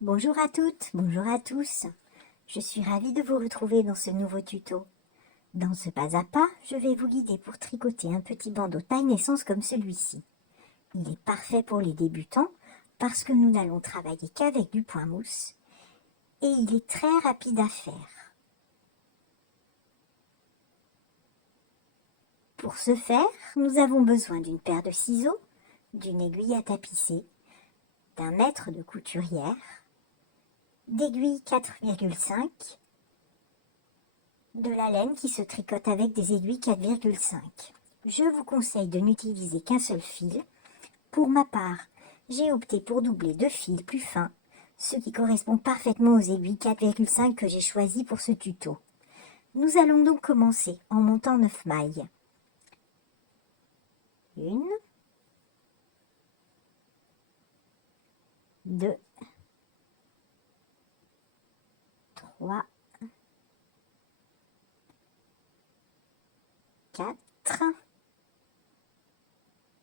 Bonjour à toutes, bonjour à tous. Je suis ravie de vous retrouver dans ce nouveau tuto. Dans ce pas à pas, je vais vous guider pour tricoter un petit bandeau taille naissance comme celui-ci. Il est parfait pour les débutants parce que nous n'allons travailler qu'avec du point mousse et il est très rapide à faire. Pour ce faire, nous avons besoin d'une paire de ciseaux, d'une aiguille à tapisser, d'un mètre de couturière, d'aiguilles 4,5, de la laine qui se tricote avec des aiguilles 4,5. Je vous conseille de n'utiliser qu'un seul fil. Pour ma part, j'ai opté pour doubler 2 fils plus fins, ce qui correspond parfaitement aux aiguilles 4,5 que j'ai choisies pour ce tuto. Nous allons donc commencer en montant 9 mailles. 1, 2, 3, 4,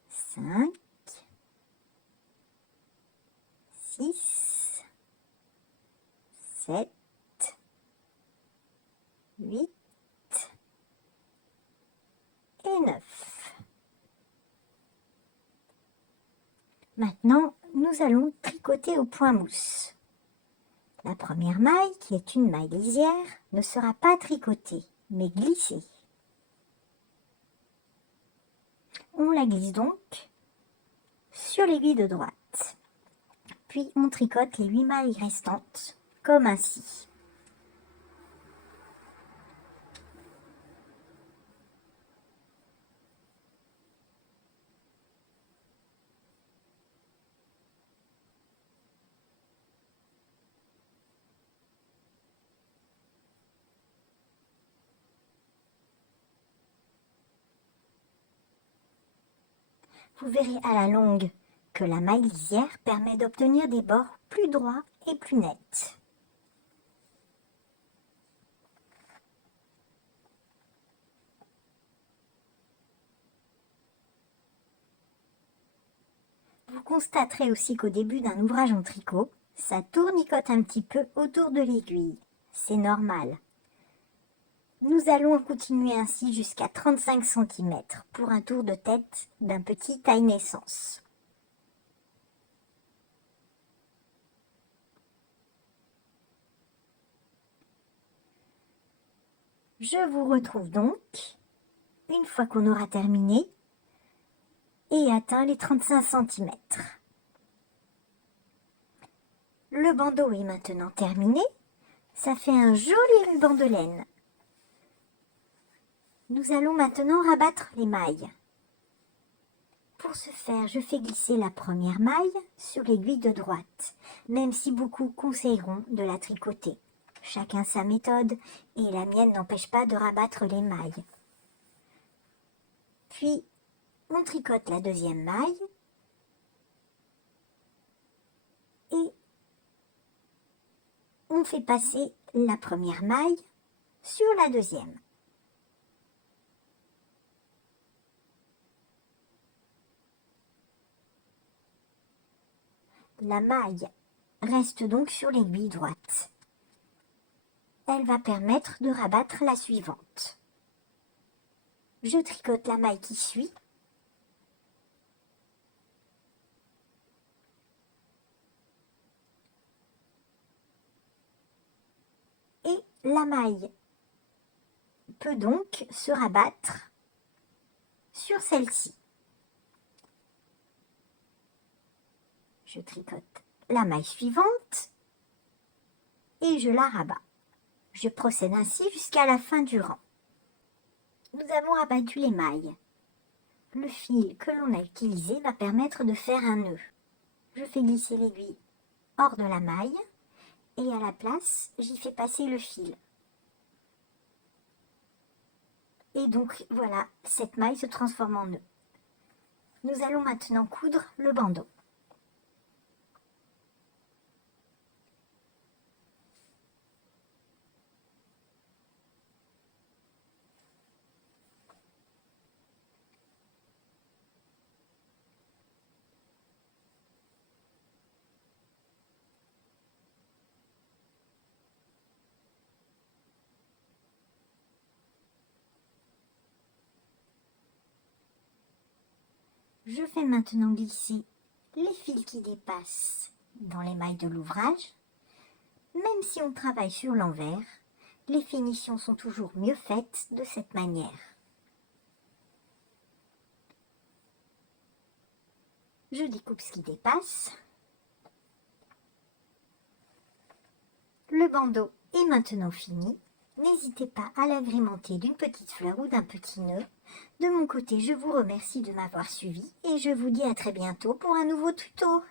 5, 6, 7, 8 et 9. Maintenant, nous allons tricoter au point mousse. La première maille, qui est une maille lisière, ne sera pas tricotée, mais glissée. On la glisse donc sur l'aiguille de droite. Puis on tricote les 8 mailles restantes, comme ainsi. Vous verrez à la longue que la maille lisière permet d'obtenir des bords plus droits et plus nets. Vous constaterez aussi qu'au début d'un ouvrage en tricot, ça tournicote un petit peu autour de l'aiguille. C'est normal. Nous allons continuer ainsi jusqu'à 35 cm pour un tour de tête d'un petit taille naissance. Je vous retrouve donc une fois qu'on aura terminé et atteint les 35 cm. Le bandeau est maintenant terminé. Ça fait un joli ruban de laine. Nous allons maintenant rabattre les mailles. Pour ce faire, je fais glisser la première maille sur l'aiguille de droite, même si beaucoup conseilleront de la tricoter. Chacun sa méthode et la mienne n'empêche pas de rabattre les mailles. Puis, on tricote la deuxième maille et on fait passer la première maille sur la deuxième. La maille reste donc sur l'aiguille droite. Elle va permettre de rabattre la suivante. Je tricote la maille qui suit. Et la maille peut donc se rabattre sur celle-ci. Je tricote la maille suivante et je la rabats. Je procède ainsi jusqu'à la fin du rang. Nous avons rabattu les mailles. Le fil que l'on a utilisé va permettre de faire un nœud. Je fais glisser l'aiguille hors de la maille et à la place, j'y fais passer le fil. Et donc voilà, cette maille se transforme en nœud. Nous allons maintenant coudre le bandeau. Je fais maintenant glisser les fils qui dépassent dans les mailles de l'ouvrage. Même si on travaille sur l'envers, les finitions sont toujours mieux faites de cette manière. Je découpe ce qui dépasse. Le bandeau est maintenant fini. N'hésitez pas à l'agrémenter d'une petite fleur ou d'un petit nœud. De mon côté, je vous remercie de m'avoir suivi et je vous dis à très bientôt pour un nouveau tuto.